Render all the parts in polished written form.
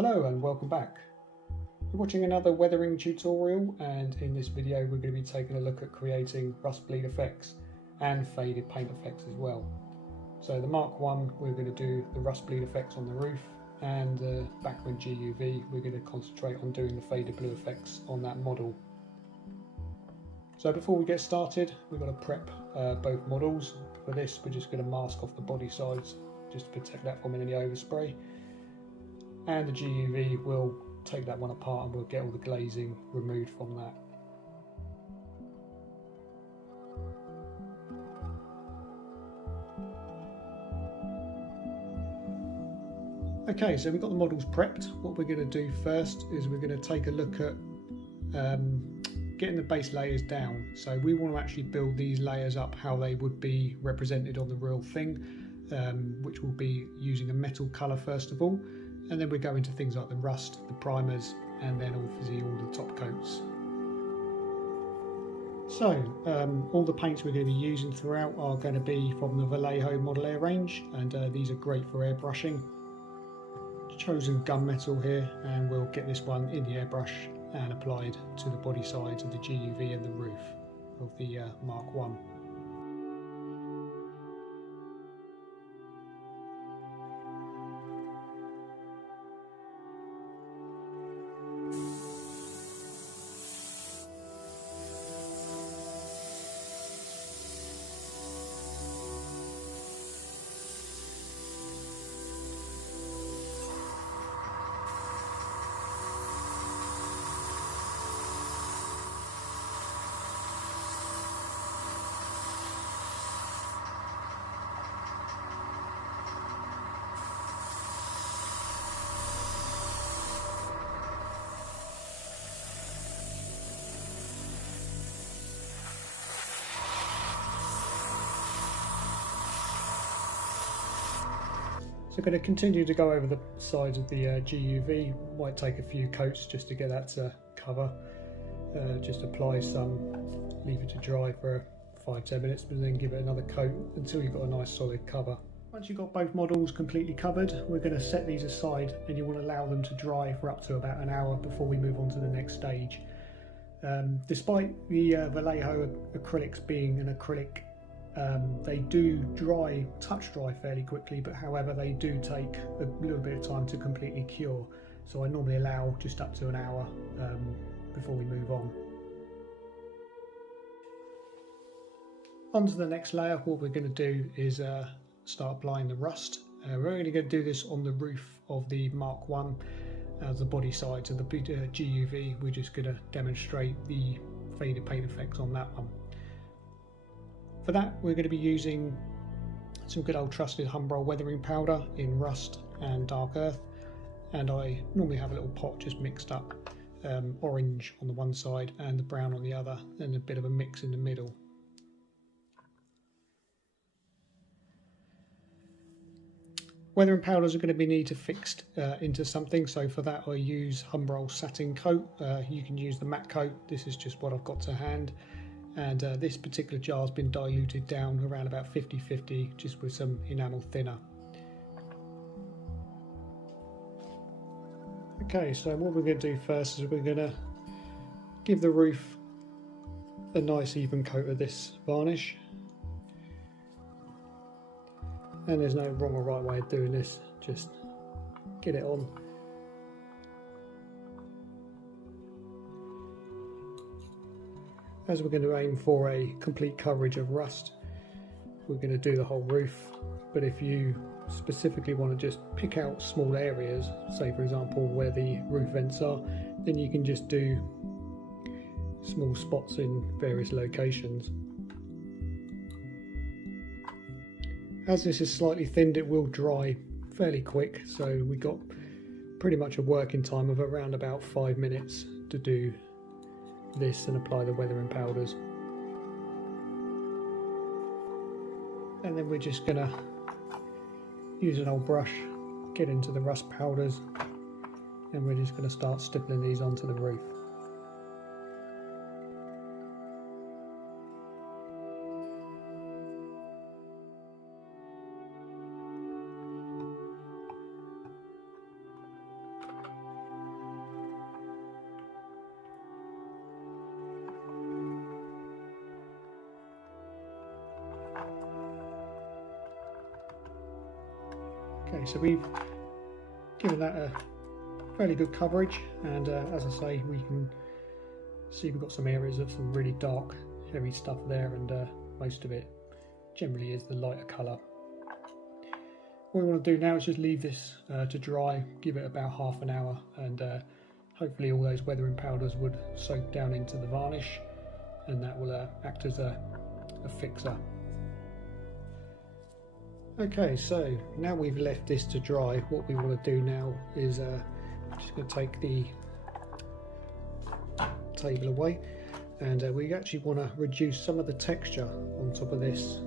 Hello and welcome back. We're watching another weathering tutorial, and in this video we're going to be taking a look at creating rust bleed effects and faded paint effects as well. So the Mark 1 we're going to do the rust bleed effects on the roof, and the Bachmann GUV we're going to concentrate on doing the faded blue effects on that model. So before we get started, we've got to prep both models. For this we're just going to mask off the body sides just to protect that from any overspray. And the GUV will take that one apart and we'll get all the glazing removed from that. Okay, so we've got the models prepped. What we're going to do first is we're going to take a look at getting the base layers down. So we want to actually build these layers up how they would be represented on the real thing, which will be using a metal colour first of all. And then we go into things like the rust, the primers, and then obviously all the top coats. So all the paints we're going to be using throughout are going to be from the Vallejo Model Air range, and these are great for airbrushing. Chosen gunmetal here, and we'll get this one in the airbrush and applied to the body sides of the GUV and the roof of the Mark 1. So I'm going to continue to go over the sides of the GUV. Might take a few coats just to get that to cover. Just apply some, leave it to dry for 5-10 minutes, but then give it another coat until you've got a nice solid cover. Once you've got both models completely covered, we're going to set these aside, and you want to allow them to dry for up to about an hour before we move on to the next stage. Despite the Vallejo acrylics being an acrylic, they do touch dry fairly quickly, but however they do take a little bit of time to completely cure. So I normally allow just up to an hour before we move on. On to the next layer. What we're going to do is start applying the rust. We're only going to do this on the roof of the Mark 1 as the body sides of the GUV. We're just going to demonstrate the faded paint effects on that one. For that we're going to be using some good old trusted Humbrol weathering powder in rust and dark earth, and I normally have a little pot just mixed up, orange on the one side and the brown on the other, and a bit of a mix in the middle. Weathering powders are going to be needed fixed into something, so for that I use Humbrol satin coat. You can use the matte coat, this is just what I've got to hand. And this particular jar has been diluted down around about 50-50, just with some enamel thinner. Okay, so what we're going to do first is we're going to give the roof a nice even coat of this varnish. And there's no wrong or right way of doing this, just get it on. As we're going to aim for a complete coverage of rust, we're going to do the whole roof, but if you specifically want to just pick out small areas, say for example where the roof vents are, then you can just do small spots in various locations. As this is slightly thinned, it will dry fairly quick, so we got pretty much a working time of around about 5 minutes to do this and apply the weathering powders. And then we're just going to use an old brush, get into the rust powders, and we're just going to start stippling these onto the roof. Okay, so we've given that a fairly good coverage, and as I say, we can see we've got some areas of some really dark, heavy stuff there, and most of it generally is the lighter colour. What we want to do now is just leave this to dry, give it about half an hour, and hopefully all those weathering powders would soak down into the varnish, and that will act as a fixer. Okay, so now we've left this to dry, what we want to do now is just going to take the table away, and we actually want to reduce some of the texture on top of this,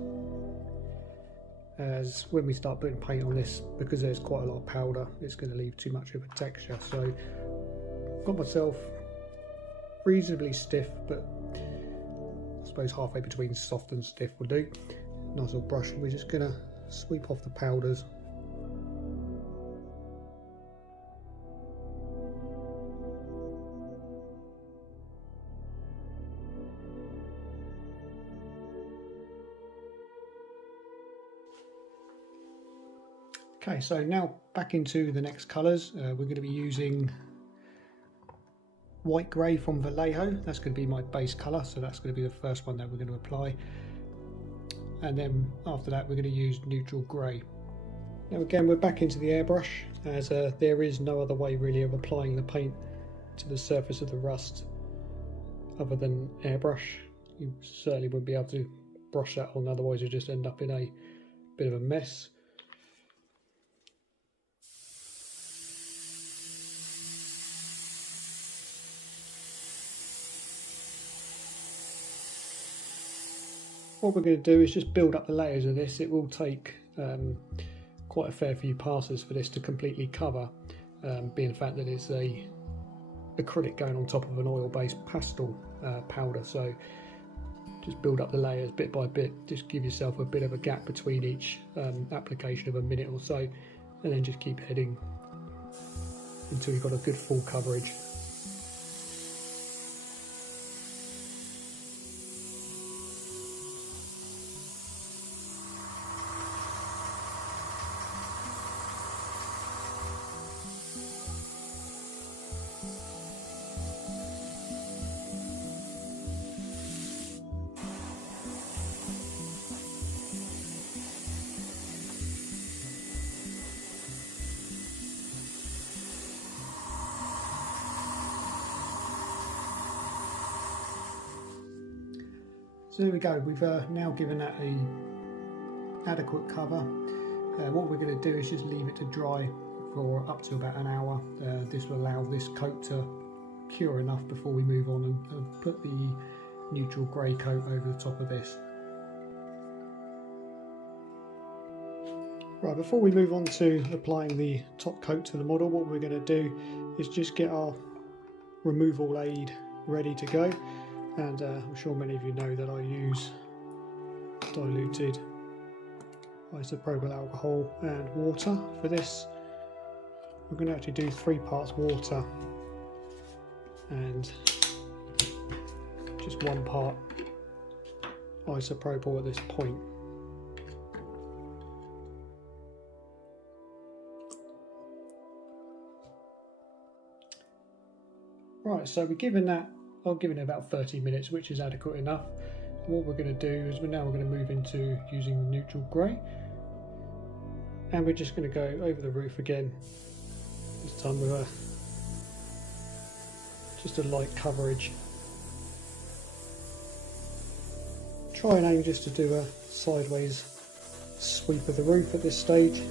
as when we start putting paint on this, because there's quite a lot of powder, it's going to leave too much of a texture. So I've got myself reasonably stiff, but I suppose halfway between soft and stiff will do. Nice little brush, and we're just going to sweep off the powders. Okay, so now back into the next colours. We're going to be using white grey from Vallejo. That's going to be my base colour, so that's going to be the first one that we're going to apply. And then after that we're going to use neutral grey. Now again, we're back into the airbrush, as there is no other way really of applying the paint to the surface of the rust other than airbrush. You certainly wouldn't be able to brush that on, otherwise you just end up in a bit of a mess. What we're going to do is just build up the layers of this. It will take quite a fair few passes for this to completely cover, being the fact that it's a acrylic going on top of an oil-based pastel powder. So just build up the layers bit by bit, just give yourself a bit of a gap between each application of a minute or so, and then just keep heading until you've got a good full coverage. So there we go, we've now given that a adequate cover. What we're going to do is just leave it to dry for up to about an hour. This will allow this coat to cure enough before we move on and put the neutral grey coat over the top of this. Right, before we move on to applying the top coat to the model, what we're going to do is just get our removal aid ready to go. And I'm sure many of you know that I use diluted isopropyl alcohol and water for this. We're going to actually do 3 parts water and just 1 part isopropyl at this point. Right, so we're given that, I'll give it about 30 minutes, which is adequate enough. And what we're going to do is we're going to move into using the neutral grey, and we're just going to go over the roof again, this time with just a light coverage. Try and aim just to do a sideways sweep of the roof at this stage.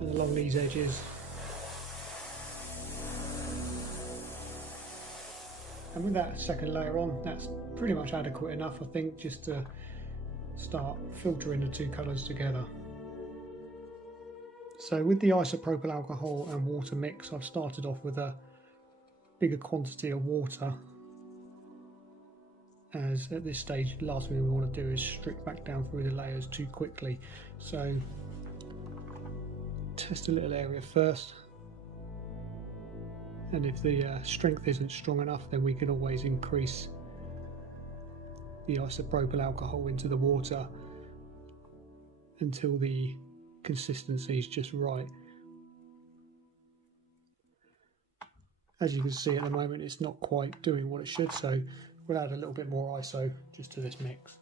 And along these edges. And with that second layer on, that's pretty much adequate enough, I think, just to start filtering the 2 colours together. So with the isopropyl alcohol and water mix, I've started off with a bigger quantity of water, as at this stage the last thing we want to do is strip back down through the layers too quickly. So test a little area first, and if the strength isn't strong enough, then we can always increase the isopropyl alcohol into the water until the consistency is just right. As you can see at the moment, it's not quite doing what it should, so we'll add a little bit more iso just to this mix.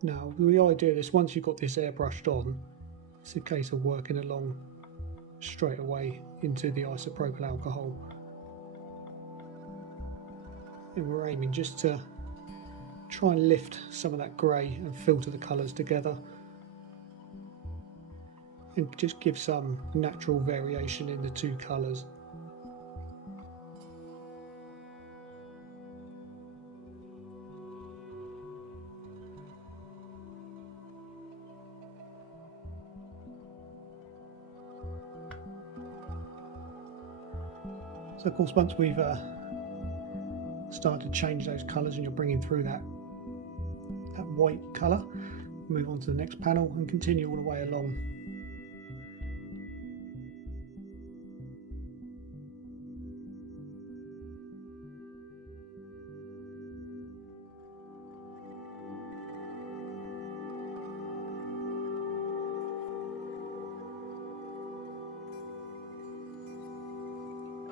Now the idea is, once you've got this airbrushed on, it's a case of working along straight away into the isopropyl alcohol, and we're aiming just to try and lift some of that grey and filter the colours together and just give some natural variation in the two colours. So of course, once we've started to change those colours and you're bringing through that white colour, move on to the next panel and continue all the way along.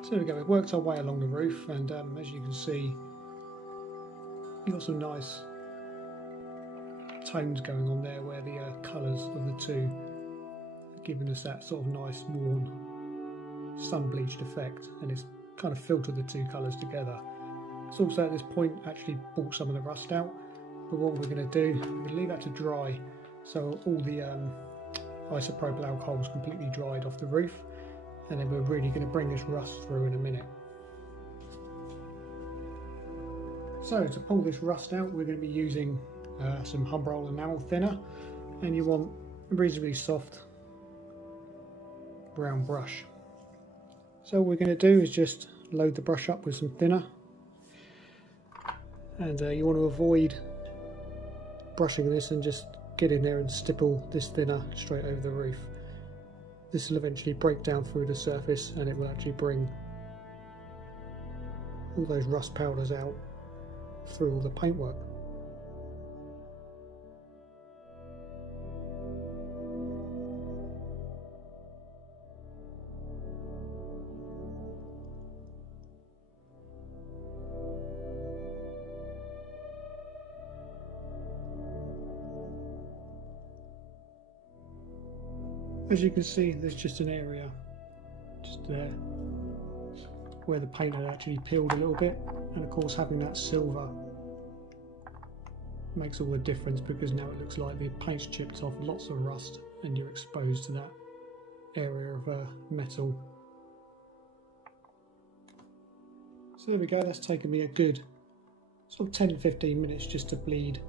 So there we go, we've worked our way along the roof, and as you can see, you've got some nice tones going on there where the colours of the two are giving us that sort of nice worn sun bleached effect, and it's kind of filtered the two colours together. It's also at this point actually brought some of the rust out, but what we're going to do, we're going to leave that to dry so all the isopropyl alcohol is completely dried off the roof, and then we're really going to bring this rust through in a minute. So to pull this rust out, we're going to be using some Humbrol enamel thinner, and you want a reasonably soft brown brush. So what we're going to do is just load the brush up with some thinner, and you want to avoid brushing this and just get in there and stipple this thinner straight over the roof. This will eventually break down through the surface, and it will actually bring all those rust powders out through all the paintwork. As you can see, there's just an area just there where the paint had actually peeled a little bit, and of course having that silver makes all the difference, because now it looks like the paint's chipped off, lots of rust, and you're exposed to that area of metal. So there we go, that's taken me a good sort of 10-15 minutes just to bleed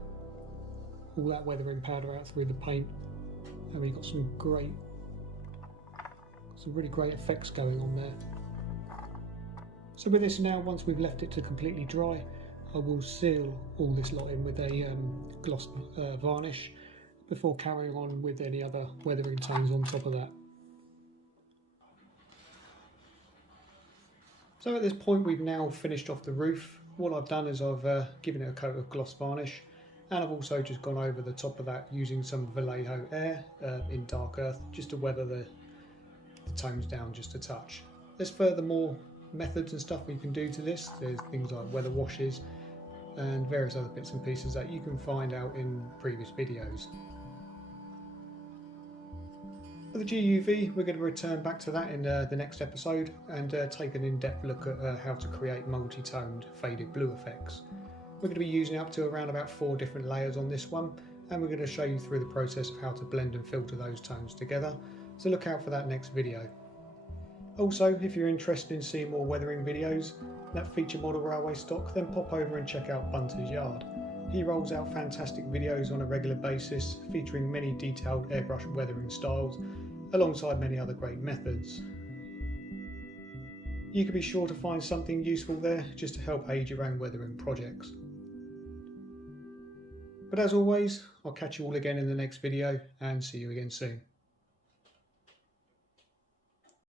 all that weathering powder out through the paint, and we got some really great effects going on there. So with this now, once we've left it to completely dry, I will seal all this lot in with a gloss varnish before carrying on with any other weathering tones on top of that. So at this point, we've now finished off the roof. What I've done is I've given it a coat of gloss varnish, and I've also just gone over the top of that using some Vallejo air in dark earth, just to weather the tones down just a touch. There's furthermore methods and stuff we can do to this. There's things like weather washes and various other bits and pieces that you can find out in previous videos. For the GUV, we're going to return back to that in the next episode and take an in-depth look at how to create multi-toned faded blue effects. We're going to be using up to around about 4 different layers on this one, and we're going to show you through the process of how to blend and filter those tones together, so look out for that next video. Also, if you're interested in seeing more weathering videos that feature model railway stock, then pop over and check out Bunter's Yard. He rolls out fantastic videos on a regular basis featuring many detailed airbrush weathering styles alongside many other great methods. You can be sure to find something useful there just to help aid your own weathering projects. But as always, I'll catch you all again in the next video and see you again soon.